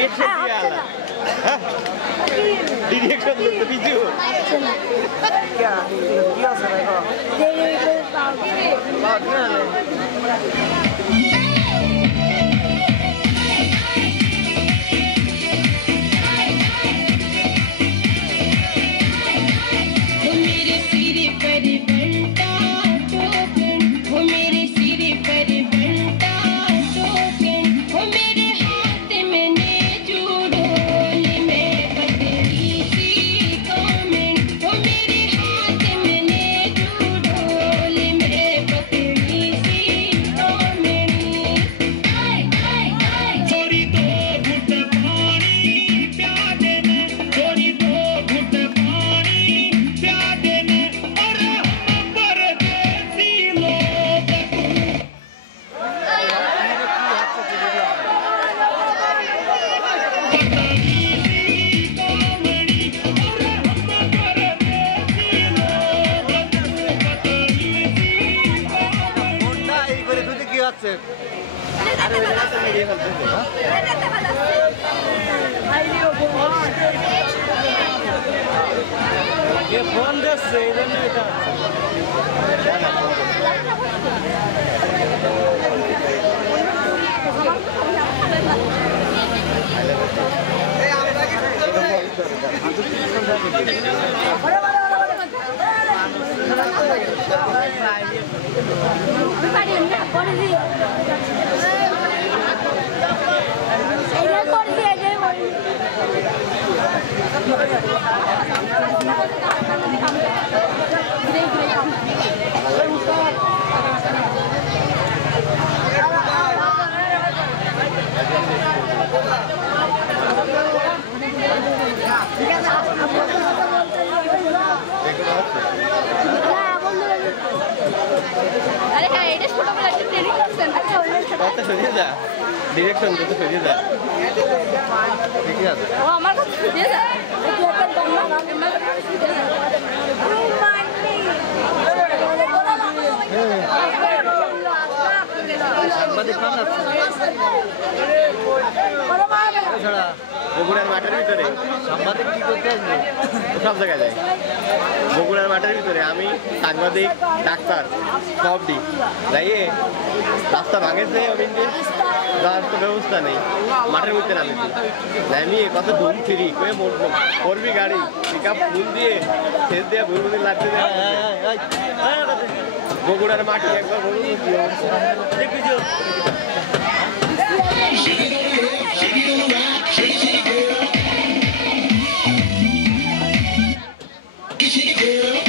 direction দিয়ে আলা হ্যাঁ ডিরেকশন দিতে বিজু কি আছে দেখো ফোন দিচ্ছে এই জন্য এটা ডিরেকশন দিতে সরিয়ে যা ঠিক আছে ও আমার কাছে দিয়ে যা বগুড়ার মাঠের ভিতরে সাংবাদিক কি করতে আসবে সব জায়গায় যায় বগুড়ার মাঠের ভিতরে আমি সাংবাদিক ডাক্তার সব দিক যাইয়ে রাস্তা ভাঙেছে অবিন্দে যাওয়ার তো ব্যবস্থা নেই মাঠের ভিতরে নামিয়ে কত ধুম ফিরি কয়ে করবি গাড়ি পিক আপ ফুল দিয়ে শেষ দিয়ে ভুলভুলি লাগতে বগুড়ার মাঠে একবার বলুন She